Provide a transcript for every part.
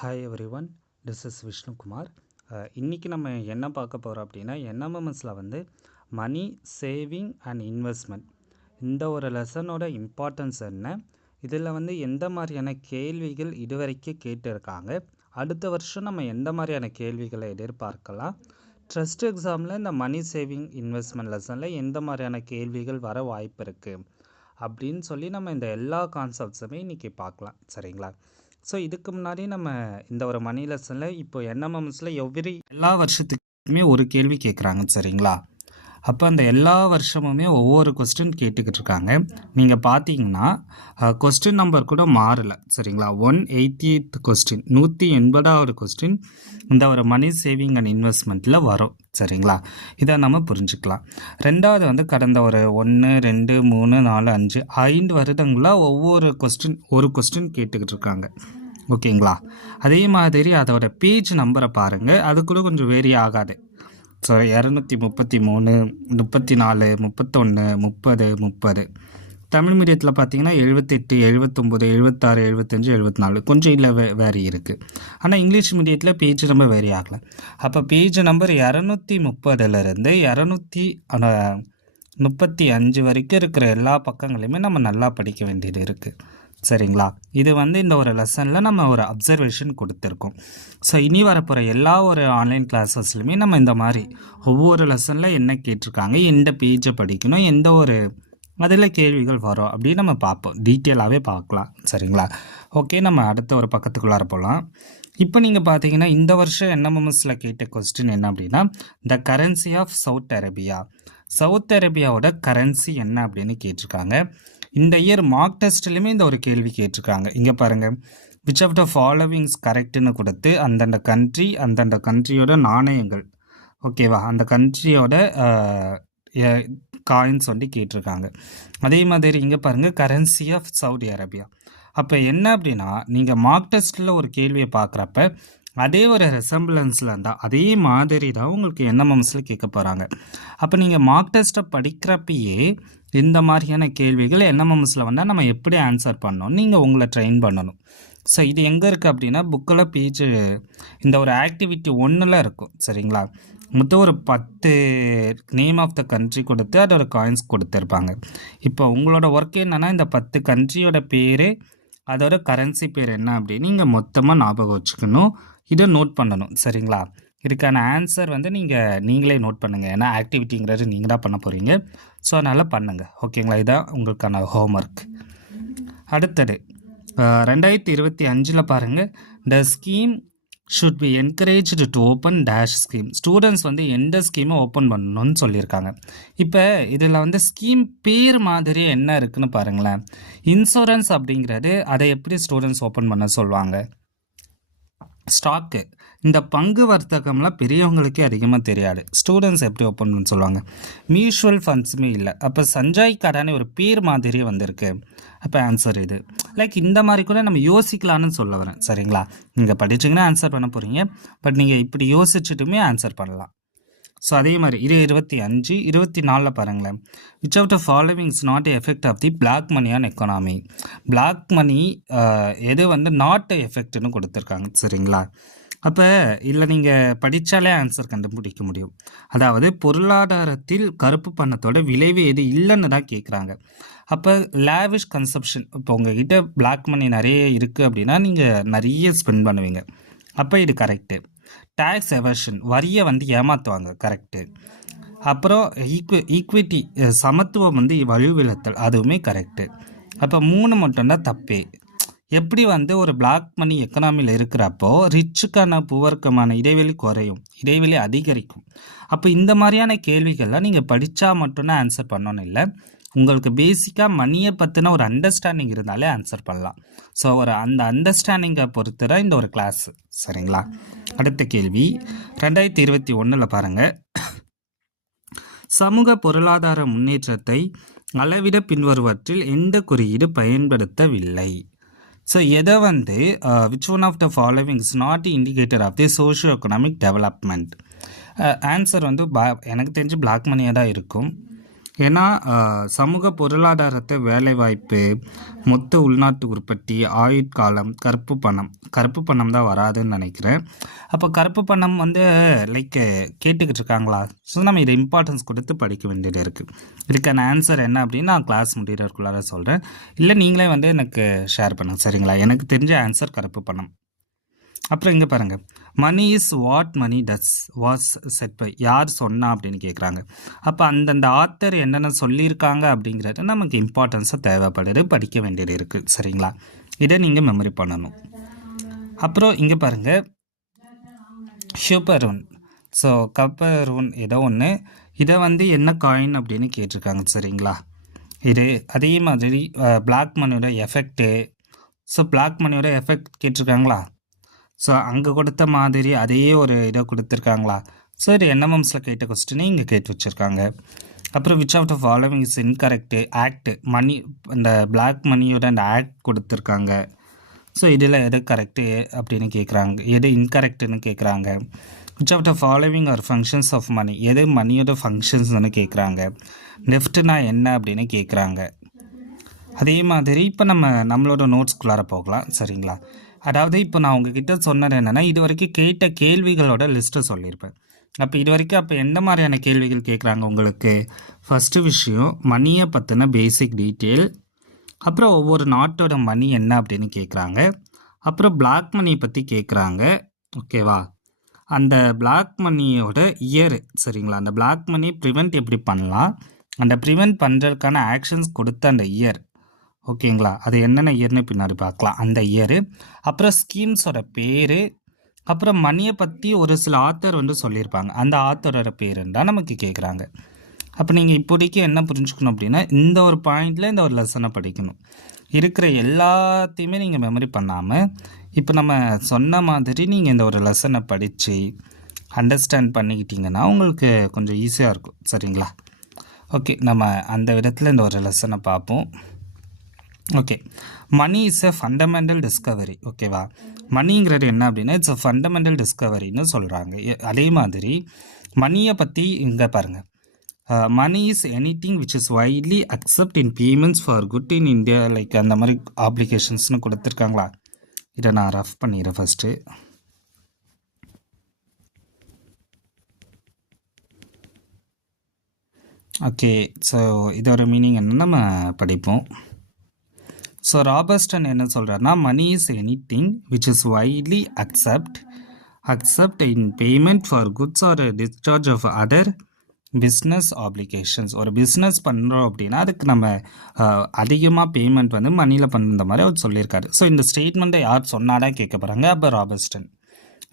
Hi every one, this is Vishnukumar. இன்றைக்கி நம்ம என்ன பார்க்க போகிறோம் அப்படின்னா, என்எம்எம்எஸில் வந்து மணி சேவிங் அண்ட் இன்வெஸ்ட்மெண்ட் இந்த ஒரு லெசனோட இம்பார்ட்டன்ஸ் என்ன, இதில் வந்து எந்த மாதிரியான கேள்விகள் இதுவரைக்கும் கேட்டிருக்காங்க, அடுத்த வருஷம் நம்ம எந்த மாதிரியான கேள்விகளை எதிர்பார்க்கலாம், ட்ரஸ்ட் எக்ஸாமில் இந்த மணி சேவிங் இன்வெஸ்ட்மெண்ட் லெசனில் எந்த மாதிரியான கேள்விகள் வர வாய்ப்பு இருக்குது அப்படின்னு சொல்லி நம்ம இந்த எல்லா கான்செப்ட்ஸுமே இன்றைக்கி பார்க்கலாம். சரிங்களா? ஸோ இதுக்கு முன்னாடி நம்ம இந்த ஒரு மணி லெசனில் இப்போ என்எம்எம்ஸில் எல்லா வருஷத்துக்குமே ஒரு கேள்வி கேட்குறாங்க. சரிங்களா? அப்போ அந்த எல்லா வருஷமுமே ஒவ்வொரு கொஸ்டின் கேட்டுக்கிட்டு இருக்காங்க. நீங்கள் பார்த்தீங்கன்னா கொஸ்டின் நம்பர் கூட மாறலை. சரிங்களா? 180th கொஸ்டின், 180வது கொஸ்டின் இந்த ஒரு மணி சேவிங் அண்ட் இன்வெஸ்ட்மெண்ட்டில் வரும். சரிங்களா? இதை நம்ம புரிஞ்சுக்கலாம். ரெண்டாவது வந்து கடந்த ஒரு 1 2 3 4 5 வருடங்களாக ஒவ்வொரு ஒரு கொஸ்டின் கேட்டுக்கிட்டு இருக்காங்க. ஓகேங்களா? அதே மாதிரி அதோட பேஜ் நம்பரை பாருங்கள், அது கூட கொஞ்சம் வேரி ஆகாது. ஸோ 233 34 31 30 30. தமிழ் மீடியத்தில் பார்த்தீங்கன்னா 78 79 76 75 74 கொஞ்சம் இல்லை வேரி இருக்குது. ஆனால் இங்கிலீஷ் மீடியத்தில் பேஜ் நம்பர் வேரி ஆகலை. அப்போ பேஜ் நம்பர் 230லேருந்து 235 வரைக்கும் இருக்கிற எல்லா பக்கங்களையுமே நம்ம நல்லா படிக்க வேண்டியது இருக்குது. சரிங்களா? இது வந்து இந்த ஒரு லெசனில் நம்ம ஒரு அப்சர்வேஷன் கொடுத்துருக்கோம். ஸோ இனி வரப்போகிற எல்லா ஒரு ஆன்லைன் கிளாஸஸ்லையுமே நம்ம இந்த மாதிரி ஒவ்வொரு லெசனில் என்ன கேட்டிருக்காங்க, எந்த பேஜை படிக்கணும், எந்த ஒரு அதில் கேள்விகள் வரும் அப்படின்னு நம்ம பார்ப்போம், டீட்டெயிலாகவே பார்க்கலாம். சரிங்களா? ஓகே, நம்ம அடுத்த ஒரு பக்கத்துக்குள்ளார போகலாம். இப்போ நீங்கள் பார்த்தீங்கன்னா இந்த வருஷம் என்எம்எம்எஸில் கேட்ட கொஸ்டின் என்ன அப்படின்னா, the currency of Saudi Arabia, Saudi அரேபியாவோட கரன்சி என்ன அப்படின்னு கேட்டிருக்காங்க. இந்த இயர் மார்க் டெஸ்ட்லையுமே இந்த ஒரு கேள்வி கேட்டிருக்காங்க. இங்கே பாருங்கள், விச் ஆஃப் த ஃபாலோவிங்ஸ் கரெக்டுன்னு கொடுத்து அந்தந்த கண்ட்ரியோட நாணயங்கள், ஓகேவா, அந்த கண்ட்ரியோட காயின்ஸ் வந்து கேட்டிருக்காங்க. அதே மாதிரி இங்கே பாருங்கள், கரன்சி ஆஃப் சவுதி அரேபியா. அப்போ என்ன அப்படின்னா, நீங்கள் மார்க் டெஸ்ட்டில் ஒரு கேள்வியை பார்க்குறப்ப அதே ஒரு ரெசம்பிளன்ஸில் இருந்தால் அதே மாதிரி தான் உங்களுக்கு என்எம்எம்ஸில் கேட்க போகிறாங்க. அப்போ நீங்கள் மார்க் டெஸ்ட்டை படிக்கிறப்பயே இந்த மாதிரியான கேள்விகள் என்எம்எம்ஸில் வந்தால் நம்ம எப்படி ஆன்சர் பண்ணணும், நீங்கள் உங்களை ட்ரெயின் பண்ணணும். ஸோ இது எங்கே இருக்குது அப்படின்னா, புக்கில் பேஜ் இந்த ஒரு ஆக்டிவிட்டி 1ல் இருக்கும். சரிங்களா? மொத்தம் ஒரு 10 நேம் ஆஃப் த கண்ட்ரி கொடுத்து அதோட காயின்ஸ் கொடுத்துருப்பாங்க. இப்போ உங்களோட ஒர்க் என்னென்னா, இந்த 10 கண்ட்ரியோட பேர், அதோட கரன்சி பேர் என்ன அப்படின்னு நீங்கள் மொத்தமாக ஞாபகம் வச்சுக்கணும், இதை நோட் பண்ணணும். சரிங்களா? இதுக்கான ஆன்சர் வந்து நீங்களே நோட் பண்ணுங்கள், ஏன்னா ஆக்டிவிட்டிங்கிறது நீங்கள் தான் பண்ண போகிறீங்க. ஸோ அதனால் பண்ணுங்கள். ஓகேங்களா? இதுதான் உங்களுக்கான ஹோம்ஒர்க். அடுத்தது 2025 பாருங்கள், த scheme should be encouraged to open dash scheme. Students வந்து எந்த ஸ்கீமை ஓப்பன் பண்ணணும்னு சொல்லியிருக்காங்க. இப்போ இதில் வந்து ஸ்கீம் பேர் மாதிரி என்ன இருக்குன்னு பாருங்களேன். இன்சூரன்ஸ் அப்படிங்கிறது அதை எப்படி ஸ்டூடெண்ட்ஸ் ஓப்பன் பண்ண சொல்லுவாங்க? ஸ்டாக்கு, இந்த பங்கு வர்த்தகம்லாம் பெரியவங்களுக்கே அதிகமாக தெரியாது, ஸ்டூடெண்ட்ஸ் எப்படி ஓப்பன் பண்ண சொல்லுவாங்க? மியூச்சுவல் ஃபண்ட்ஸுமே இல்லை. அப்போ சஞ்சய் கடானே ஒரு பேர் மாதிரியே வந்திருக்கு. அப்போ ஆன்சர் இது. லைக் இந்த மாதிரி கூட நம்ம யோசிக்கலான்னு சொல்ல வரேன். சரிங்களா? நீங்கள் படிச்சிங்கன்னா ஆன்சர் பண்ண போகிறீங்க, பட் நீங்கள் இப்படி யோசிச்சுட்டுமே ஆன்சர் பண்ணலாம். ஸோ அதே மாதிரி இது 25 24 பாருங்களேன், which of the following is not effect of the black money on economy. Black money எது வந்து நாட் எஃபெக்ட்னு கொடுத்துருக்காங்க. சரிங்களா? அப்போ இதில் நீங்கள் படித்தாலே ஆன்சர் கண்டுபிடிக்க முடியும். அதாவது பொருளாதாரத்தில் கருப்பு பணத்தோட விளைவு எது இல்லைன்னு தான் கேட்குறாங்க. அப்போ லேவிஷ் கன்சப்ஷன், இப்போ உங்ககிட்ட பிளாக் மணி நிறைய இருக்குது அப்படின்னா நீங்கள் நிறைய ஸ்பெண்ட் பண்ணுவீங்க, அப்போ இது கரெக்டு. டேக்ஸ் எவர்ஷன், வரியை வந்து ஏமாற்றுவாங்க, கரெக்டு. அப்புறம் ஈக்விட்டி சமத்துவம் வந்து வலுவிழத்தல், அதுவுமே கரெக்டு. அப்போ 3 மட்டும்தான் தப்பே. எப்படி வந்து ஒரு பிளாக் மணி எக்கனாமியில் இருக்கிறப்போ ரிச்சுக்கான புவர்க்கமான இடைவெளி குறையும், இடைவெளி அதிகரிக்கும். அப்போ இந்த மாதிரியான கேள்விகள்லாம் நீங்கள் படித்தா மட்டும்தான் ஆன்சர் பண்ணணும் இல்லை, உங்களுக்கு பேசிக்காக மணியை பற்றின ஒரு அண்டர்ஸ்டாண்டிங் இருந்தாலே ஆன்சர் பண்ணலாம். ஸோ அந்த அண்டர்ஸ்டாண்டிங்கை பொறுத்து தான் இந்த ஒரு கிளாஸ். சரிங்களா? அடுத்த கேள்வி 2021 பாருங்கள், சமூக பொருளாதார முன்னேற்றத்தை அளவிட பின்வருவற்றில் எந்த குறியீடு பயன்படுத்தவில்லை. ஸோ எதை வந்து which one of the following is not indicator of the socio economic development. Answer வந்து எனக்கு தெரிஞ்சு பிளாக் மணியாக தான் இருக்கும். ஏன்னா சமூக பொருளாதாரத்தை, வேலைவாய்ப்பு, மொத்த உள்நாட்டு உற்பத்தி, ஆயுட்காலம், கருப்பு பணம் தான் வராதுன்னு நினைக்கிறேன். அப்போ கருப்பு பணம் வந்து லைக் கேட்டுக்கிட்டு இருக்காங்களா? ஸோ நம்ம இதை இம்பார்ட்டன்ஸ் கொடுத்து படிக்க வேண்டியது இருக்குது. இதுக்கான ஆன்சர் என்ன அப்படின்னு நான் கிளாஸ் முடிகிறதுக்குள்ளார சொல்கிறேன். இல்லை நீங்களே வந்து எனக்கு ஷேர் பண்ணுங்க, சரிங்களா? எனக்கு தெரிஞ்ச ஆன்சர் கருப்பு பணம். அப்புறம் இங்கே பாருங்கள், money is what money does was said by, யார் சொன்னா அப்படின்னு கேட்குறாங்க. அப்போ அந்தந்த ஆத்தர் என்னென்ன சொல்லியிருக்காங்க அப்படிங்கிறது நமக்கு இம்பார்ட்டன்ஸாக தேவைப்படுது, படிக்க வேண்டியது இருக்குது, சரிங்களா? இதை நீங்கள் மெமரி பண்ணணும். அப்புறம் இங்கே பாருங்கள், ஷூப்பரூன், ஸோ கப்பரூன் ஏதோ ஒன்று, இதை வந்து என்ன காயின் அப்படின்னு கேட்டிருக்காங்க, சரிங்களா? இது அதே மாதிரி பிளாக் மணியோட எஃபெக்ட்டு, ஸோ பிளாக் மணியோட எஃபெக்ட் கேட்டிருக்காங்களா? ஸோ அங்கே கொடுத்த மாதிரி அதே ஒரு இதை கொடுத்துருக்காங்களா? ஸோ இது என்எம்எம்ஸில் கேட்ட கொஸ்டினே இங்கே கேட்டு வச்சுருக்காங்க. அப்புறம் which of the following is incorrect, act money, இந்த பிளாக் மணியோட அந்த ஆக்ட் கொடுத்துருக்காங்க. ஸோ இதில் எது கரெக்டு அப்படின்னு கேட்குறாங்க, எது இன்கரெக்டுன்னு கேட்குறாங்க. Which of the following are functions of money, எது மணியோட ஃபங்க்ஷன்ஸ்னு கேட்குறாங்க. நெஃப்ட்னா என்ன அப்படின்னு கேட்குறாங்க. அதே மாதிரி இப்போ நம்மளோட நோட்ஸ்குள்ளார போகலாம், சரிங்களா? அதாவது இப்போ நான் உங்ககிட்ட சொன்னது என்னென்னா, இது வரைக்கும் கேட்ட கேள்விகளோட லிஸ்ட்டை சொல்லியிருப்பேன். அப்போ இது வரைக்கும் அப்போ எந்த மாதிரியான கேள்விகள் கேட்குறாங்க உங்களுக்கு? ஃபஸ்ட்டு விஷயம் மணியை பற்றின பேசிக் டீட்டெயில், அப்புறம் ஒவ்வொரு நாட்டோட மணி என்ன அப்படின்னு கேட்குறாங்க, அப்புறம் பிளாக் மணியை பற்றி கேட்குறாங்க, ஓகேவா? அந்த பிளாக் மணியோட இயர், சரிங்களா? அந்த பிளாக் மணி ப்ரிவெண்ட் எப்படி பண்ணலாம், அந்த ப்ரிவெண்ட் பண்ணுறதுக்கான ஆக்ஷன்ஸ் கொடுத்த அந்த இயர், ஓகேங்களா? அது என்னென்ன இயர்னு பின்னாடி பார்க்கலாம், அந்த இயரு. அப்புறம் ஸ்கீம்ஸோட பேர், அப்புறம் மணியை பற்றி ஒரு சில ஆத்தர் வந்து சொல்லியிருப்பாங்க, அந்த ஆத்தரோட பேருன்னு தான் நமக்கு கேட்குறாங்க. அப்போ நீங்கள் இப்போதைக்கு என்ன புரிஞ்சுக்கணும் அப்படின்னா, இந்த ஒரு பாயிண்டில் இந்த ஒரு லெசனை படிக்கணும். இருக்கிற எல்லாத்தையுமே நீங்கள் மெமரி பண்ணாமல், இப்போ நம்ம சொன்ன மாதிரி நீங்கள் இந்த ஒரு லெசனை படித்து அண்டர்ஸ்டாண்ட் பண்ணிக்கிட்டிங்கன்னா உங்களுக்கு கொஞ்சம் ஈஸியாக இருக்கும், சரிங்களா? ஓகே, நம்ம அந்த விதத்தில் இந்த ஒரு லெசனை பார்ப்போம். Okay, money is a fundamental discovery, ஓகேவா? மணிங்கிறது என்ன அப்படின்னா இட்ஸ் அ ஃபண்டமெண்டல் டிஸ்கவரின்னு சொல்கிறாங்க. அதே மாதிரி மணியை பற்றி இங்கே பாருங்கள், money is anything which is widely accept in payments for good in India, like அந்த மாதிரி ஆப்ளிகேஷன்ஸ்னு கொடுத்துருக்காங்களா? இதை நான் ரஃப் பண்ணிடுறேன் ஃபஸ்ட்டு. ஓகே, ஸோ இதோட மீனிங் என்னன்னு நம்ம படிப்போம். ஸோ ராபர்ட்சன் என்ன சொல்கிறாருன்னா, money is anything which is widely accept in payment for goods or discharge of other business applications. ஒரு பிஸ்னஸ் பண்ணுறோம் அப்படின்னா அதுக்கு நம்ம அதிகமாக பேமெண்ட் வந்து மணியில் பண்ணுற மாதிரி அவர் சொல்லியிருக்காரு. ஸோ இந்த ஸ்டேட்மெண்ட்டை யார் சொன்னாதான் கேட்க போகிறாங்க, அப்போ ராபர்ட்சன்.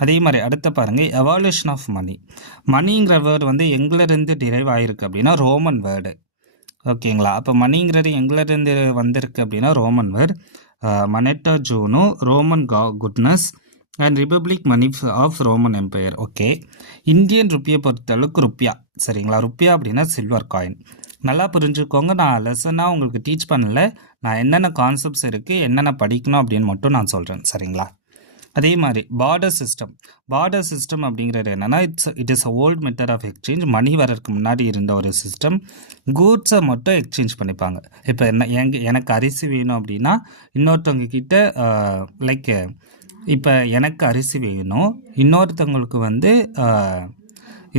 அதே மாதிரி அடுத்த பாருங்கள், எவால்யூஷன் ஆஃப் மணி. மணிங்கிற வேர்டு வந்து எங்கிலிருந்து டிரைவ் ஆகிருக்கு அப்படின்னா ரோமன் வேர்டு, ஓகேங்களா? அப்போ மணிங்கிறது எங்கிலிருந்து வந்திருக்கு அப்படின்னா Roman word. Moneta Juno, Roman goddess and republic money of Roman empire. Okay, Indian ருப்பியை பொறுத்தளவுக்கு ருப்பியா, சரிங்களா? ருப்பியா அப்படின்னா சில்வர் காயின். நல்லா புரிஞ்சுக்கோங்க, நான் லெசனாக உங்களுக்கு டீச் பண்ணல, நான் என்னென்ன கான்செப்ட்ஸ் இருக்குது, என்னென்ன படிக்கணும் அப்படின்னு மட்டும் நான் சொல்கிறேன், சரிங்களா? அதே மாதிரி பார்டர் சிஸ்டம் அப்படிங்கிறது என்னென்னா it is a old method of exchange. Money வரதுக்கு முன்னாடி இருந்த ஒரு சிஸ்டம், கூட்ஸை மட்டும் எக்ஸ்சேஞ்ச் பண்ணிப்பாங்க. இப்போ எனக்கு அரிசி வேணும் அப்படின்னா இன்னொருத்தவங்க கிட்ட லைக் இப்போ எனக்கு அரிசி வேணும், இன்னொருத்தவங்களுக்கு வந்து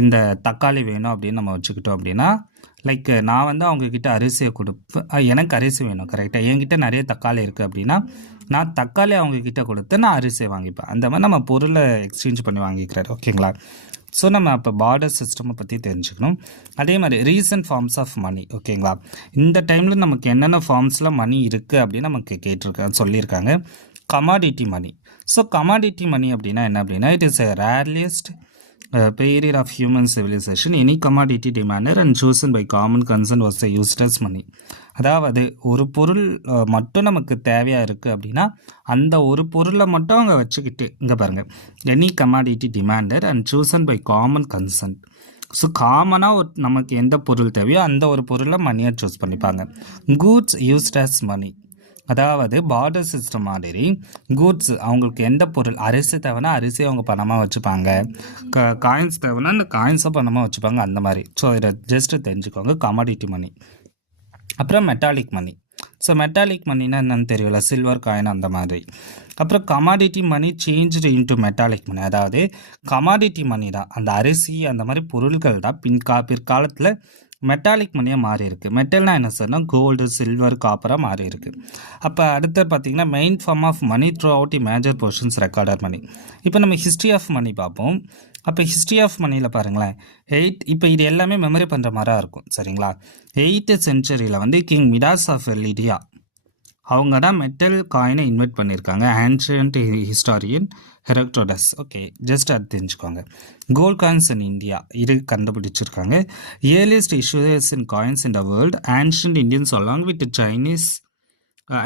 இந்த தக்காளி வேணும் அப்படின்னு நம்ம வச்சுக்கிட்டோம் அப்படின்னா, லைக் நான் வந்து அவங்கக்கிட்ட அரிசியை கொடுப்பேன், எனக்கு அரிசி வேணும் கரெக்டாக, என்கிட்ட நிறைய தக்காளி இருக்குது அப்படின்னா நான் தக்காளி அவங்கக்கிட்ட கொடுத்து நான் அரிசியை வாங்கிப்பேன். அந்த மாதிரி நம்ம பொருளை எக்ஸ்சேஞ்ச் பண்ணி வாங்கிக்கிறாரு, ஓகேங்களா? ஸோ நம்ம அப்போ பார்டர் சிஸ்டமை பற்றி தெரிஞ்சுக்கணும். அதே மாதிரி ரீசன்ட் ஃபார்ம்ஸ் ஆஃப் மணி, ஓகேங்களா? இந்த டைமில் நமக்கு என்னென்ன ஃபார்ம்ஸில் மணி இருக்குது அப்படின்னு நமக்கு சொல்லியிருக்காங்க. Commodity money. So commodity money அப்படின்னா என்ன அப்படின்னா it is a earliest period of human civilization. Any commodity demanded and chosen by common consent was used as money. அதாவது ஒரு பொருள் மட்டும் நமக்கு தேவையாக இருக்குது அப்படின்னா அந்த ஒரு பொருளை மட்டும் அவங்க வச்சுக்கிட்டு, இங்கே பாருங்கள், any commodity demanded and chosen by common consent. So காமனாக நமக்கு எந்த பொருள் தேவையோ அந்த ஒரு பொருளை மணியாக சூஸ் பண்ணிப்பாங்க. கூட்ஸ் யூஸ்ட் ஆஸ் மணி. அதாவது பார்டர் சிஸ்டம் மாதிரி கூட்ஸ் அவங்களுக்கு எந்த பொருள் அரிசி தேவைன்னா அரிசி அவங்க பணமாக வச்சுப்பாங்க, காயின்ஸ் தேவைன்னா அந்த காயின்ஸை பணமாக வச்சுப்பாங்க, அந்த மாதிரி. ஸோ இதை ஜஸ்ட்டு தெரிஞ்சுக்கோங்க. கமாடிட்டி மணி. அப்புறம் மெட்டாலிக் மணி. ஸோ மெட்டாலிக் மணினா என்னன்னு தெரியல, சில்வர் காயின் அந்த மாதிரி. அப்புறம் commodity money change into metallic money. அதாவது கமாடிட்டி மணி தான், அந்த அரிசி அந்த மாதிரி பொருட்கள் தான் பிற்காலத்தில் மெட்டாலிக் மணியாக மாறி இருக்குது. மெட்டல்னா என்ன சார்னா கோல்டு, சில்வர், காப்பராக மாறி இருக்குது. அப்போ அடுத்து பார்த்தீங்கன்னா main form of money throughout major portions recorder money. இப்போ நம்ம ஹிஸ்ட்ரி ஆஃப் மணி பார்ப்போம். அப்போ ஹிஸ்ட்ரி ஆஃப் மணியில் பாருங்களேன், இப்போ இது எல்லாமே மெமரி பண்ணுற மாதிரி இருக்கும், சரிங்களா. 8th செஞ்சுரியில் வந்து கிங் மிடாஸ் ஆஃப் லிடியா அவங்க தான் மெட்டல் காயினை இன்வெர்ட் பண்ணியிருக்காங்க. Ancient historian Herodotus. Okay, just அது தெரிஞ்சுக்கோங்க. கோல்ட் காயின்ஸ் இன் இந்தியா இது கண்டுபிடிச்சிருக்காங்க. Earliest issues in coins in the world ancient Indians along with Chinese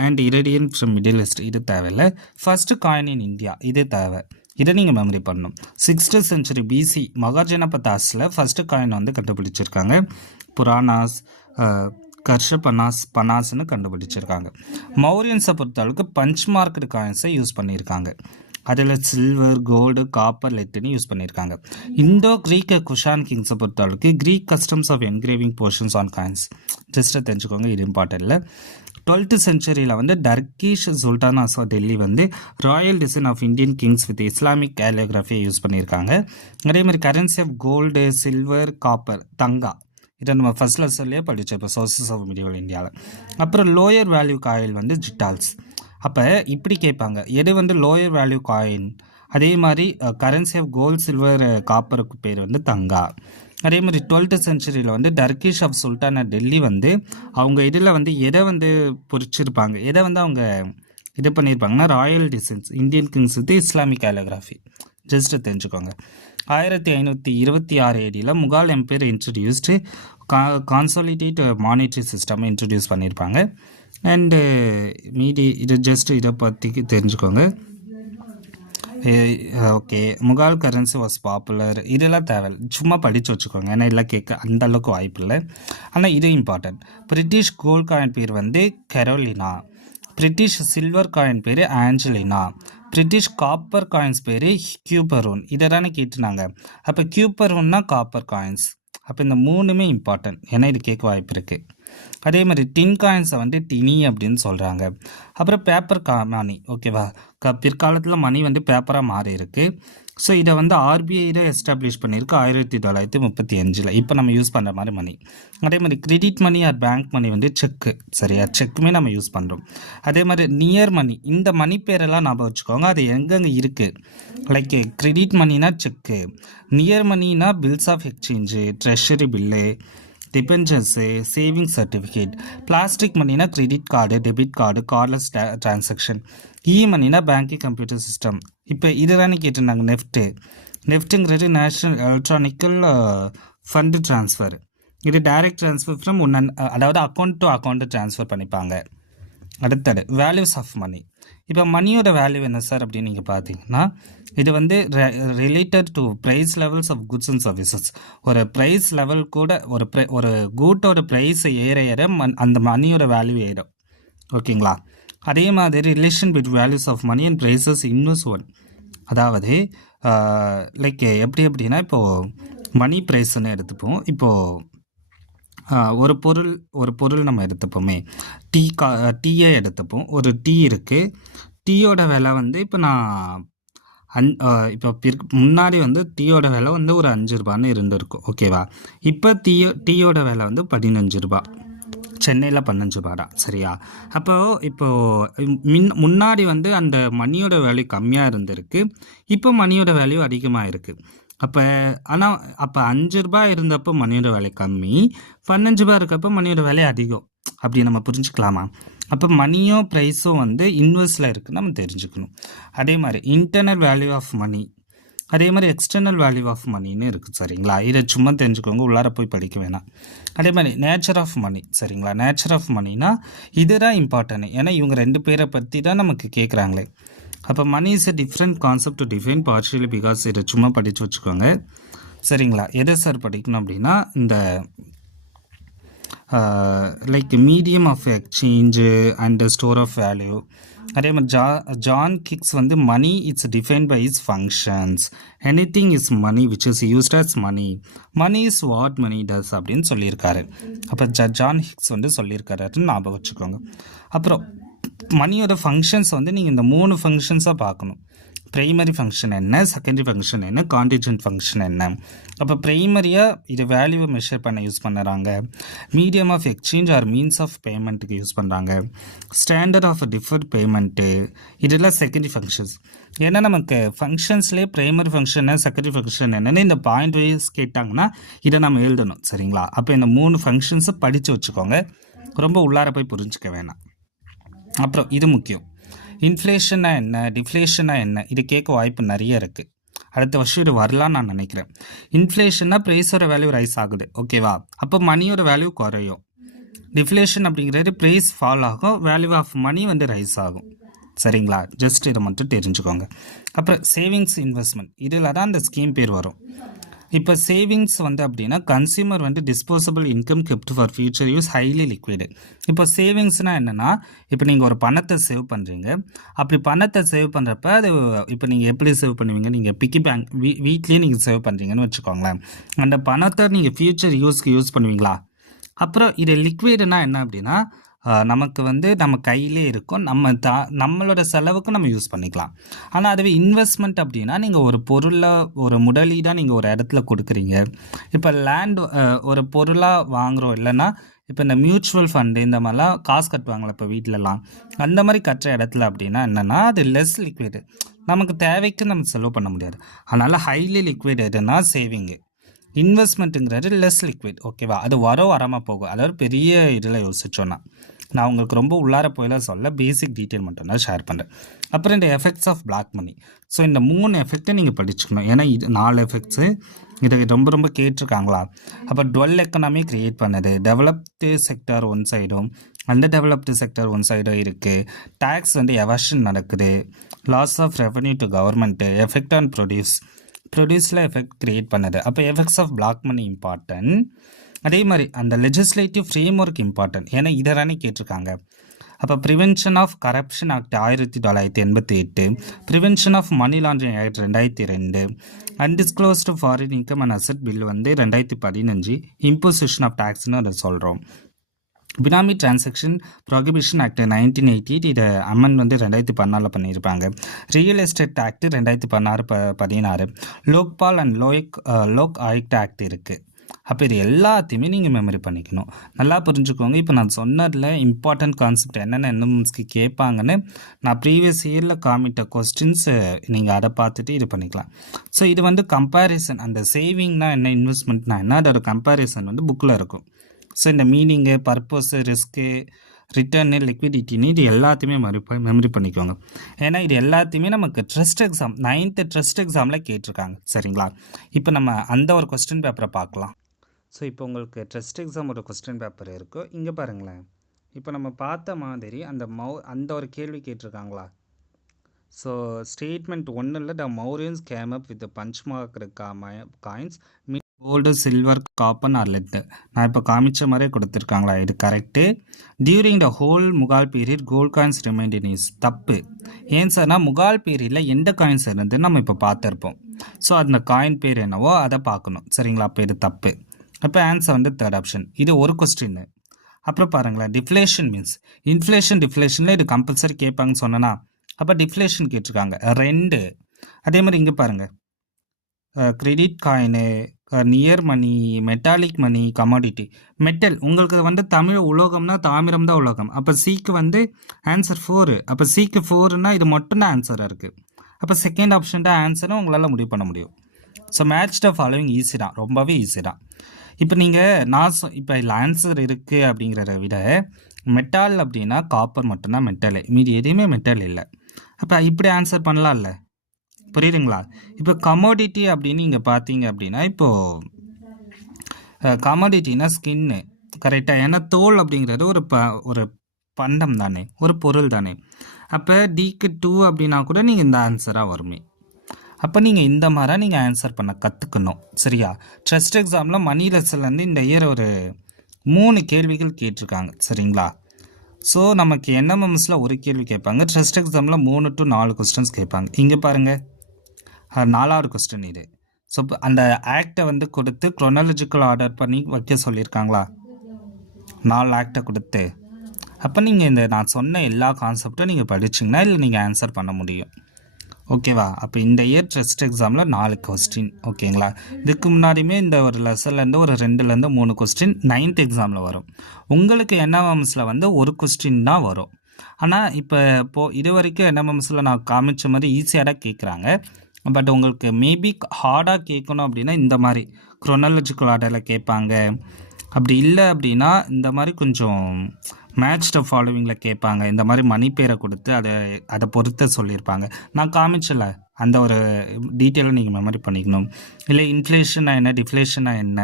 and இரிடியன் ஃப்ரம் மிடில் ஈஸ்ட். இது தேவையில்லை. ஃபர்ஸ்ட் காயின் இன் இந்தியா இது தேவை, இதை நீங்கள் மெமரி பண்ணணும். 6th century BC மகாஜனபதாஸில் ஃபர்ஸ்ட் காயின் வந்து கண்டுபிடிச்சிருக்காங்க. புராணாஸ், பனாஸ்னு கண்டுபிடிச்சிருக்காங்க. மௌரியன்ஸை பொறுத்தளவுக்கு பஞ்ச் மார்க்டு காயின்ஸை யூஸ் பண்ணியிருக்காங்க. அதில் சில்வர், கோல்டு, காப்பர், லெட்டுன்னு யூஸ் பண்ணியிருக்காங்க. இந்தோ கிரீக் குஷான் கிங்ஸை பொறுத்தளவுக்கு Greek customs of engraving portions on coins. Just தெரிஞ்சுக்கோங்க, இது இம்பார்ட்டன்ட் இல்லை. 12th centuryயில் வந்து டர்கிஷ் சுல்தானாஸ் ஆஃப் டெல்லி வந்து royal design of Indian kings with Islamic கேலியோகிராஃபியை யூஸ் பண்ணியிருக்காங்க. அதே மாதிரி currency of gold, silver, copper, tanka இதை நம்ம ஃபர்ஸ்ட் லெசன்லேயே படிச்சிருப்போம், சோர்சஸ் ஆஃப் மிடிவல் இந்தியாவில். அப்புறம் லோயர் வேல்யூ காயின் வந்து ஜிட்டால்ஸ். அப்போ இப்படி கேட்பாங்க, எது வந்து லோயர் வேல்யூ காயின். அதே மாதிரி கரன்சி ஆஃப் கோல்டு, சில்வர், காப்பருக்கு பேர் வந்து தங்கா. அதே மாதிரி 12th centuryயில் வந்து டர்கிஷ் ஆஃப் சுல்தானா டெல்லி வந்து அவங்க இதில் வந்து எதை வந்து பொறிச்சிருப்பாங்க, எதை வந்து அவங்க இது பண்ணியிருப்பாங்கன்னா royal designs Indian kings with Islamic calligraphy. Just தெரிஞ்சுக்கோங்க. 1526 ADயில் Mughal empire introduced consolidate monetary system introduce பண்ணியிருப்பாங்க. அண்டு மீதி இது ஜஸ்ட் இதை பற்றி தெரிஞ்சுக்கோங்க. Okay, Mughal currency was popular. இதெல்லாம் தேவை, சும்மா படித்து வச்சுக்கோங்க, ஏன்னா எல்லாம் கேட்க அந்த அளவுக்கு வாய்ப்பு இல்லை. ஆனால் இது இம்பார்ட்டன்ட். பிரிட்டிஷ் கோல்ட் காயின் பேர் வந்து கெரோலினா. பிரிட்டிஷ் சில்வர் காயின் பேர் ஆஞ்சலினா. பிரிட்டிஷ் காப்பர் காயின்ஸ் பேர் கியூபரோன். இதை தானே கேட்டுனாங்க. அப்போ கியூபரோன்னா காப்பர் காயின்ஸ். அப்போ இந்த மூணுமே இம்பார்ட்டன்ட், ஏன்னா இது கேட்க வாய்ப்பு இருக்குது. அதே மாதிரி டின் காயின்ஸை வந்து டினி அப்படின்னு சொல்கிறாங்க. அப்புறம் பேப்பர் மணி. ஓகேவா, பிற்காலத்தில் மணி வந்து பேப்பராக மாறி இருக்கு. ஸோ இதை வந்து ஆர்பிஐயில் எஸ்டாப்ளிஷ் பண்ணியிருக்கு 1935. இப்போ நம்ம யூஸ் பண்ணுற மாதிரி மணி. அதே மாதிரி credit money or bank money வந்து செக்கு, சரியா, செக்குமே நம்ம யூஸ் பண்ணுறோம். அதே மாதிரி நியர் மணி, இந்த மணி பேரெல்லாம் ஞாபகம் வச்சுக்கோங்க, அது எங்கெங்கே இருக்குது. லைக் கிரெடிட் மணினா செக்கு, நியர் மணினா bills of exchange, treasury bill, debentures, saving certificate. Plastic மணினா credit card, debit card, cardless transaction. E மணினா பேங்கிங் கம்ப்யூட்டர் சிஸ்டம். இப்போ இதுதானே கேட்டிருந்தாங்க நெஃப்ட்டு. நெஃப்ட்டுங்கிறது நேஷ்னல் எலக்ட்ரானிக்கல் ஃபண்டு ட்ரான்ஸ்ஃபர். இது டைரக்ட் ட்ரான்ஸ்ஃபர் ஃப்ரம் அதாவது அக்கௌண்ட் டு அக்கௌண்ட்டு ட்ரான்ஸ்ஃபர் பண்ணிப்பாங்க. அடுத்தது வேல்யூஸ் ஆஃப் மணி. இப்போ மணியோட வேல்யூ என்ன சார் அப்படின்னு நீங்கள் பார்த்தீங்கன்னா, இது வந்து related to price levels of goods and services. ஒரு ப்ரைஸ் லெவல் கூட ஒரு கூட்டோட ப்ரைஸ் ஏற அந்த மணியோட வேல்யூ ஏறும். ஓகேங்களா. அதே மாதிரி relation bit values of money and prices இன்னும் ஒன். அதாவது லைக் எப்படின்னா, இப்போது மணி ப்ரைஸ்ன்னு எடுத்துப்போம். இப்போது ஒரு பொருள் நம்ம எடுத்துப்போமே, டீயே எடுத்துப்போம். ஒரு டீ இருக்குது, டீயோட விலை வந்து இப்போ நான் இப்போ முன்னாடி வந்து டீயோட விலை வந்து ஒரு 5 ரூபான்னு இருந்திருக்கும். ஓகேவா. இப்போ டீயோட விலை வந்து 15 ரூபா, சென்னையில் 15 ரூபா தான், சரியா. இப்போது முன்னாடி வந்து அந்த மணியோட வேல்யூ கம்மியாக இருந்திருக்கு, இப்போ மணியோட வேல்யூ அதிகமாக இருக்குது. அப்போ 5 ரூபா இருந்தப்போ மணியோட விலை கம்மி, 15 ரூபா இருக்கப்போ மணியோட விலை அதிகம். அப்படி நம்ம புரிஞ்சுக்கலாமா. அப்போ மணியும் ப்ரைஸும் வந்து இன்வெர்ஸில் இருக்குன்னு நம்ம தெரிஞ்சுக்கணும். அதே மாதிரி இன்டர்னல் வேல்யூ ஆஃப் மணி, அதே மாதிரி எக்ஸ்டர்னல் வேல்யூ ஆஃப் மணின்னு இருக்குது, சரிங்களா. இதை சும்மா தெரிஞ்சுக்கோங்க, உள்ளார போய் படிக்க வேணாம். அதே மாதிரி நேச்சர் ஆஃப் மணி, சரிங்களா. நேச்சர் ஆஃப் மணினா இதுதான் இம்பார்ட்டன்ட், ஏன்னா இவங்க 2 பேரை பற்றி தான் நமக்கு கேட்குறாங்களே. அப்போ money is a different concept to define partially because இதை சும்மா படித்து வச்சுக்கோங்க, சரிங்களா. எதை சார் படிக்கணும் அப்படின்னா, இந்த like medium of exchange and store of value. அதே மாதிரி ஜான் கிக்ஸ் வந்து money it's define by is functions. Anything is money which is used as money. Money is what money does அப்படின்னு சொல்லியிருக்காரு. அப்போ ஜான் ஹிக்ஸ் வந்து சொல்லியிருக்காருன்னு ஞாபகம் வச்சுக்கோங்க. அப்புறம் மணியோட ஃபங்க்ஷன்ஸ் வந்து நீங்கள் இந்த 3 ஃபங்க்ஷன்ஸாக பார்க்கணும். ப்ரைமரி ஃபங்க்ஷன் என்ன, செகண்டரி ஃபங்க்ஷன் என்ன, கான்டிஜென்ட் ஃபங்க்ஷன் என்ன. அப்போ ப்ரைமரியாக இது வேல்யூவை மெஷர் பண்ண யூஸ் பண்ணுறாங்க. Medium of exchange or means of பேமெண்ட்டுக்கு யூஸ் பண்ணுறாங்க. ஸ்டாண்டர்ட் ஆஃப் டிஃபர்ட் பேமெண்ட்டு இதெல்லாம் செகண்டரி ஃபங்க்ஷன்ஸ். ஏன்னா நமக்கு ஃபங்க்ஷன்ஸ்லேயே ப்ரைமரி ஃபங்க்ஷன் செகண்டரி ஃபங்க்ஷன் என்னென்னு இந்த பாயிண்ட் வைஸ் கேட்டாங்கன்னா இதை நம்ம எழுதணும். சரிங்களா? அப்போ இந்த 3 ஃபங்க்ஷன்ஸை படித்து வச்சுக்கோங்க. ரொம்ப உள்ளார போய் புரிஞ்சுக்க வேணாம். அப்புறம் இது முக்கியம். இன்ஃப்ளேஷனா என்ன, டிஃப்ளேஷனா என்ன, இது கேட்க வாய்ப்பு நிறைய இருக்குது. அடுத்த வருஷம் இது வரலான்னு நான் நினைக்கிறேன். இன்ஃப்ளேஷன்னா ப்ரைஸோட வேல்யூ ரைஸ் ஆகுது, ஓகேவா? அப்போ மணியோட வேல்யூ குறையும். டிஃப்ளேஷன் அப்படிங்கிறது ப்ரைஸ் ஃபால் ஆகும், வேல்யூ ஆஃப் மணி வந்து ரைஸ் ஆகும். சரிங்களா? ஜஸ்ட் இதை மட்டும் தெரிஞ்சுக்கோங்க. அப்புறம் சேவிங்ஸ் இன்வெஸ்ட்மெண்ட், இதில் தான் அந்த ஸ்கீம் பேர் வரும். இப்போ சேவிங்ஸ் வந்து அப்படின்னா கன்சியூமர் வந்து disposable income kept for future use highly liquid. இப்போ சேவிங்ஸ்னால் என்னென்னா, இப்போ நீங்கள் ஒரு பணத்தை சேவ் பண்ணுறீங்க. அப்படி பணத்தை சேவ் பண்ணுறப்ப அது இப்போ நீங்கள் எப்படி சேவ் பண்ணுவீங்க, நீங்கள் பிக்கி பேங்க் வீட்லேயே நீங்கள் சேவ் பண்ணுறீங்கன்னு வச்சுக்கோங்களேன். அந்த பணத்தை நீங்கள் ஃபியூச்சர் யூஸ்க்கு யூஸ் பண்ணுவீங்களா? அப்புறம் இது லிக்விடுனா என்ன அப்படின்னா, நமக்கு வந்து நம்ம கையிலே இருக்கும், நம்மளோட செலவுக்கு நம்ம யூஸ் பண்ணிக்கலாம். ஆனால் அதுவே இன்வெஸ்ட்மெண்ட் அப்படின்னா நீங்கள் ஒரு பொருளை ஒரு முதலீடாக நீங்கள் ஒரு இடத்துல கொடுக்குறீங்க. இப்போ லேண்ட் ஒரு பொருளாக வாங்குகிறோம், இல்லைன்னா இப்போ இந்த மியூச்சுவல் ஃபண்டு இந்த மாதிரிலாம் காசு கட்டுவாங்களே இப்போ வீட்டிலலாம், அந்த மாதிரி கட்டுற இடத்துல அப்படின்னா என்னென்னா அது லெஸ் லிக்விடு, நமக்கு தேவைக்கு நம்ம செலவு பண்ண முடியாது. அதனால் ஹைலி லிக்விட் எதுனா சேவிங்கு. இன்வெஸ்ட்மெண்ட்டுங்கிறது லெஸ் லிக்விட், ஓகேவா? அது வராமல் போகும். அதாவது பெரிய இதில் யோசிச்சோன்னா நான் உங்களுக்கு ரொம்ப உள்ளார போயெல்லாம் சொல்ல, பேசிக் டீட்டெயில் மட்டும்தான் ஷேர் பண்ணுறேன். அப்புறம் இந்த effects of black money. So இந்த 3 எஃபெக்டை நீங்கள் படிச்சுக்கணும். ஏன்னா இது 4 எஃபெக்ட்ஸு இதை ரொம்ப கேட்டிருக்காங்களா. அப்போ டுவெல் எக்கனாமி க்ரியேட் பண்ணுது, டெவலப்டு செக்டார் ஒன் சைடும் அண்டர் டெவலப்டு செக்டார் ஒன் சைடும் இருக்குது. டேக்ஸ் வந்து எவஷன் நடக்குது, loss of revenue to government, effect on ப்ரொடியூஸில் எஃபெக்ட் க்ரியேட் பண்ணுது. அப்போ effects of black money important. அதே மாதிரி அந்த லெஜிஸ்லேட்டிவ் ஃப்ரேம் ஒர்க் இம்பார்ட்டன்ட், ஏன்னா இதை தானே கேட்டிருக்காங்க. அப்போ prevention of corruption act 1988, prevention of money laundering act 2002, undisclosed foreign income and asset bill வந்து 2015, இம்போசிஷன் ஆஃப் டேக்ஸ்னு அதை சொல்கிறோம். பினாமி டிரான்சாக்ஷன் ப்ராகிபிஷன் ஆக்ட் 1988, இதை அம்மன் வந்து 2014 பண்ணியிருப்பாங்க. Real estate act 2016, Lokpal and Lok Ayukta act இருக்குது. அப்போ இது எல்லாத்தையுமே நீங்கள் மெமரி பண்ணிக்கணும். நல்லா புரிஞ்சுக்கோங்க. இப்போ நான் சொன்னதில் இம்பார்ட்டன்ட் கான்செப்ட் என்னென்ன என்எம்எம்ஸ்க்கு கேட்பாங்கன்னு நான் ப்ரீவியஸ் இயரில் காமிட்ட கொஸ்டின்ஸ் நீங்கள் அதை பார்த்துட்டு இது பண்ணிக்கலாம். ஸோ இது வந்து கம்பேரிசன், அந்த சேவிங்னா என்ன, இன்வெஸ்ட்மெண்ட்னா என்ன, அதோட கம்பேரிசன் வந்து புக்கில் இருக்கும். ஸோ இந்த மீனிங்கு, பர்பஸு, ரிஸ்க்கு, ரிட்டர்னு, லிக்விடிட்டின்னு இது எல்லாத்தையுமே மெமரி பண்ணிக்கோங்க. ஏன்னா இது எல்லாத்தையுமே நமக்கு ட்ரஸ்ட் எக்ஸாம் 9th ட்ரஸ்ட் எக்ஸாமில் கேட்டிருக்காங்க. சரிங்களா? இப்போ நம்ம அந்த ஒரு கொஸ்டின் பேப்பரை பார்க்கலாம். ஸோ இப்போ உங்களுக்கு ட்ரஸ்ட் எக்ஸாம் ஒரு கொஸ்டின் பேப்பர் இருக்கும். இங்கே பாருங்களேன், இப்போ நம்ம பார்த்த மாதிரி அந்த ஒரு கேள்வி கேட்டிருக்காங்களா. ஸோ ஸ்டேட்மெண்ட் 1ல் the Mauryans came up with punch mark coins gold, silver, copper or lead. நான் இப்போ காமிச்ச மாதிரியே கொடுத்துருக்காங்களா, இது correct. During the whole Mughal period gold coins remained in use. தப்பு. ஏன் சார்னா முகால் பீரியடில் எந்த காயின்ஸ் இருந்து நம்ம இப்போ பார்த்துருப்போம். ஸோ அந்த காயின் பேர் என்னவோ அதை பார்க்கணும். சரிங்களா? அப்போ இது தப்பு. அப்போ ஆன்சர் வந்து 3rd ஆப்ஷன். இது ஒரு கொஸ்டின். அப்புறம் பாருங்களேன், டிஃப்ளேஷன் மீன்ஸ் இன்ஃப்ளேஷன். டிஃப்ளேஷனில் இது கம்பல்சரி கேட்பாங்கன்னு சொன்னேன்னா, அப்போ டிஃப்ளேஷன் கேட்டிருக்காங்க 2. அதே மாதிரி இங்கே பாருங்கள், கிரெடிட் காயினு, நியர் மணி, மெட்டாலிக் மணி, கமாடிட்டி. மெட்டல் உங்களுக்கு வந்து தமிழ் உலோகம்னா தாமிரம் தான் உலோகம். அப்போ சிக்கு வந்து ஆன்சர் 4. அப்போ சிக்கு 4ன்னா இது மட்டும்தான் ஆன்சராக இருக்குது. அப்போ 2nd ஆப்ஷன் தான் ஆன்சரை உங்களால் முடிவு பண்ண முடியும். So match the following easy தான், ரொம்பவே ஈஸி தான். இப்போ நீங்கள் இப்போ இல்லை ஆன்சர் இருக்குது அப்படிங்கிறத விட மெட்டால் அப்படின்னா காப்பர் மட்டும்தான் மெட்டலு, மீதி எதுவுமே மெட்டல் இல்லை. அப்போ இப்படி ஆன்சர் பண்ணலாம்ல, புரியுதுங்களா? இப்போ கமோடிட்டி அப்படின்னு நீங்கள் பார்த்தீங்க அப்படின்னா, இப்போது கமோடிட்டினா ஸ்கின்னு கரெக்டாக, ஏன்னா தோல் அப்படிங்கிறது ஒரு பண்டம் தானே, ஒரு பொருள் தானே. அப்போ டிக்கு 2 அப்படின்னா கூட நீங்கள் இந்த ஆன்சராக வருமே. அப்போ நீங்கள் இந்த மாதிரி நீங்கள் ஆன்சர் பண்ண கற்றுக்கணும். சரியா? ட்ரஸ்ட் எக்ஸாமில் மணி லெசன்லேருந்து இந்த இயர் ஒரு 3 கேள்விகள் கேட்டிருக்காங்க சரிங்களா. ஸோ நமக்கு என்எம்எம்ஸில் ஒரு கேள்வி கேட்பாங்க, ட்ரஸ்ட் எக்ஸாமில் 3 to 4 கொஸ்டின்ஸ் கேட்பாங்க. இங்கே பாருங்கள் 4வது கொஸ்டின் இது. ஸோ அந்த ஆக்டை வந்து கொடுத்து க்ரோனாலஜிக்கல் ஆர்டர் பண்ணி வைக்க சொல்லியிருக்காங்களா, 4 ஆக்டை கொடுத்து. அப்போ நீங்கள் இந்த நான் சொன்ன எல்லா கான்செப்டும் நீங்கள் படிச்சிங்கன்னா இல்லை நீங்கள் ஆன்சர் பண்ண முடியும். ஓகேவா. அப்போ இந்த இயர் ட்ரஸ்ட் எக்ஸாமில் 4 கொஸ்டின் ஓகேங்களா. இதுக்கு முன்னாடியுமே இந்த ஒரு லெசன்லேருந்து ஒரு 2லேருந்து 3 கொஸ்டின் 9th எக்ஸாமில் வரும். உங்களுக்கு என்எம்எம்ஸில் வந்து ஒரு கொஸ்டின் தான் வரும். ஆனால் இப்போது இது வரைக்கும் என்எம்எம்ஸில் நான் காமிச்ச மாதிரி ஈஸியாக தான் கேட்குறாங்க. பட் உங்களுக்கு மேபி ஹார்டாக கேட்கணும் அப்படின்னா இந்த மாதிரி க்ரோனாலஜிக்கல் ஆர்டரில் கேட்பாங்க. அப்படி இல்லை அப்படின்னா இந்த மாதிரி கொஞ்சம் மேட்ச் த ஃபாலோவிங்கில் கேட்பாங்க. இந்த மாதிரி மணி பேரை கொடுத்து அதை பொறுத்த சொல்லியிருப்பாங்க. நான் காமிச்சல அந்த ஒரு டீட்டெயிலை நீங்கள் மெமரி பண்ணிக்கணும். இல்லை இன்ஃப்ளேஷனாக என்ன, டிஃப்ளேஷனாக என்ன,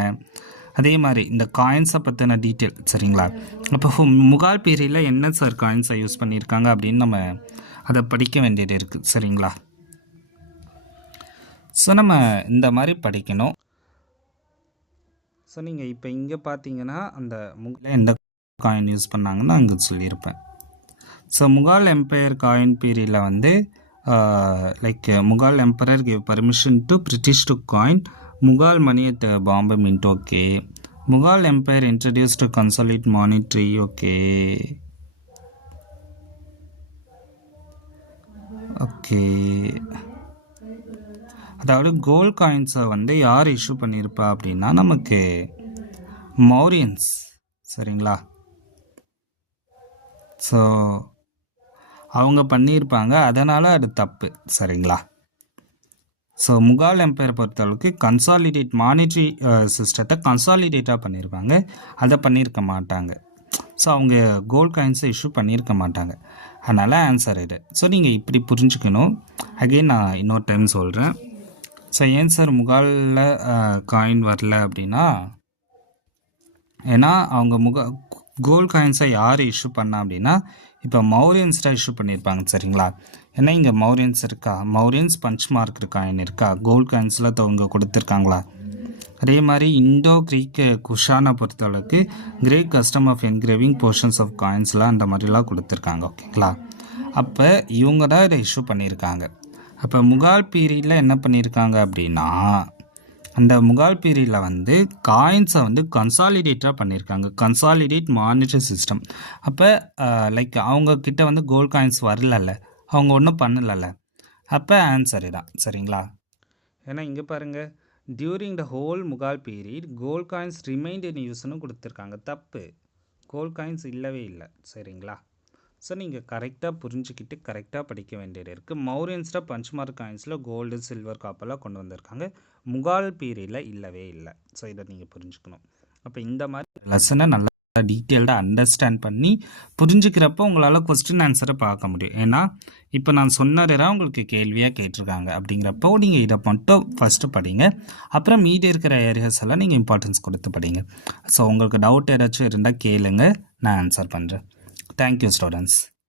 அதே மாதிரி இந்த காயின்ஸை பற்றின டீட்டெயில் சரிங்களா. அப்போ முகால் பீரியடில் என்ன சார் காயின்ஸை யூஸ் பண்ணியிருக்காங்க அப்படின்னு நம்ம அதை படிக்க வேண்டியது இருக்குது சரிங்களா. ஸோ நம்ம இந்த மாதிரி படிக்கணும். ஸோ நீங்கள் இப்போ இங்கே பார்த்தீங்கன்னா அந்த எந்த காயின் யூஸ் பண்ணாங்கன்னு அங்கே சொல்லியிருப்பேன். ஸோ முகால் எம்பையர் காயின் பீரியடில் வந்து like Mughal emperor give permission to British to coin Mughal money at Bombay mint. Okay. Mughal empire introduce to consolidate monetary. Okay okay. அதாவது கோல்ட் காயின்ஸை வந்து யார் இஷ்யூ பண்ணியிருப்பா அப்படின்னா நமக்கு மௌரியன்ஸ் சரிங்களா. ஸோ அவங்க பண்ணியிருப்பாங்க, அதனால் அது தப்பு சரிங்களா. ஸோ முகால் எம்பையர் பொறுத்தளவுக்கு கன்சாலிடேட் மானிட்ரி சிஸ்டத்தை கன்சாலிடேட்டாக பண்ணியிருப்பாங்க, அதை பண்ணியிருக்க மாட்டாங்க. ஸோ அவங்க கோல்ட் காயின்ஸை இஷ்யூ பண்ணியிருக்க மாட்டாங்க. அதனால் ஆன்சர் இது. ஸோ நீங்கள் இப்படி புரிஞ்சுக்கணும். அகெயின் நான் இன்னொரு டைம் சொல்கிறேன். ஸோ ஏன் சார் முகாலில் காயின் வரல அப்படின்னா, ஏன்னா அவங்க கோல்ட் காயின்ஸை யார் இஷ்யூ பண்ணா அப்படின்னா இப்போ மௌரியன்ஸ் தான் இஷ்யூ பண்ணியிருப்பாங்க சரிங்களா. ஏன்னா இங்கே மௌரியன்ஸ் இருக்கா, மௌரியன்ஸ் பஞ்ச் மார்க் காயின் இருக்கா, கோல்ட் காயின்ஸில் அவங்க கொடுத்துருக்காங்களா. அதே மாதிரி இண்டோ கிரீக் குஷானை பொறுத்தளவுக்கு great custom of engraving portions of காயின்ஸ்லாம் அந்த மாதிரிலாம் கொடுத்துருக்காங்க ஓகேங்களா. அப்போ இவங்க தான் இதை இஷ்யூ பண்ணியிருக்காங்க. அப்போ முகால் பீரியடில் என்ன பண்ணியிருக்காங்க அப்படின்னா அந்த முகால் பீரியடில் வந்து காயின்ஸை வந்து கன்சாலிடேட்டாக பண்ணியிருக்காங்க, கன்சாலிடேட் மானிட்டரி சிஸ்டம். அப்போ லைக் அவங்கக்கிட்ட வந்து கோல்ட் காயின்ஸ் வரலல்ல, அவங்க ஒன்றும் பண்ணலல்ல. அப்போ ஆன்சர் தான் சரிங்களா. ஏன்னா இங்கே பாருங்கள், during the whole Mughal period gold coins remained in யூஸ்னு கொடுத்துருக்காங்க. தப்பு, கோல்ட் காயின்ஸ் இல்லவே இல்லை சரிங்களா. ஸோ நீங்கள் கரெக்டாக புரிஞ்சுக்கிட்டு கரெக்டாக படிக்க வேண்டியது இருக்குது. மௌரியன்ஸ்ட பஞ்ச்மார்க் காயின்ஸில் கோல்டு சில்வர் காப்பெல்லாம் கொண்டு வந்திருக்காங்க, முகால் பீரியடில் இல்லவே இல்லை. ஸோ இதை நீங்கள் புரிஞ்சுக்கணும். அப்போ இந்த மாதிரி லெசனை நல்லா டீட்டெயில்டாக அண்டர்ஸ்டாண்ட் பண்ணி புரிஞ்சுக்கிறப்போ உங்களால் கொஸ்டின் ஆன்சரை பார்க்க முடியும். ஏன்னா இப்போ நான் சொன்னதான் உங்களுக்கு கேள்வியாக கேட்டிருக்காங்க அப்படிங்கிறப்போ நீங்கள் இதை மட்டும் ஃபஸ்ட்டு படிங்க. அப்புறம் மீதி இருக்கிற ஏரியாஸ் எல்லாம் நீங்கள் இம்பார்ட்டன்ஸ் கொடுத்து படிங்க. ஸோ உங்களுக்கு டவுட் ஏதாச்சும் இருந்தால் கேளுங்க, நான் ஆன்சர் பண்ணுறேன். Thank you, students.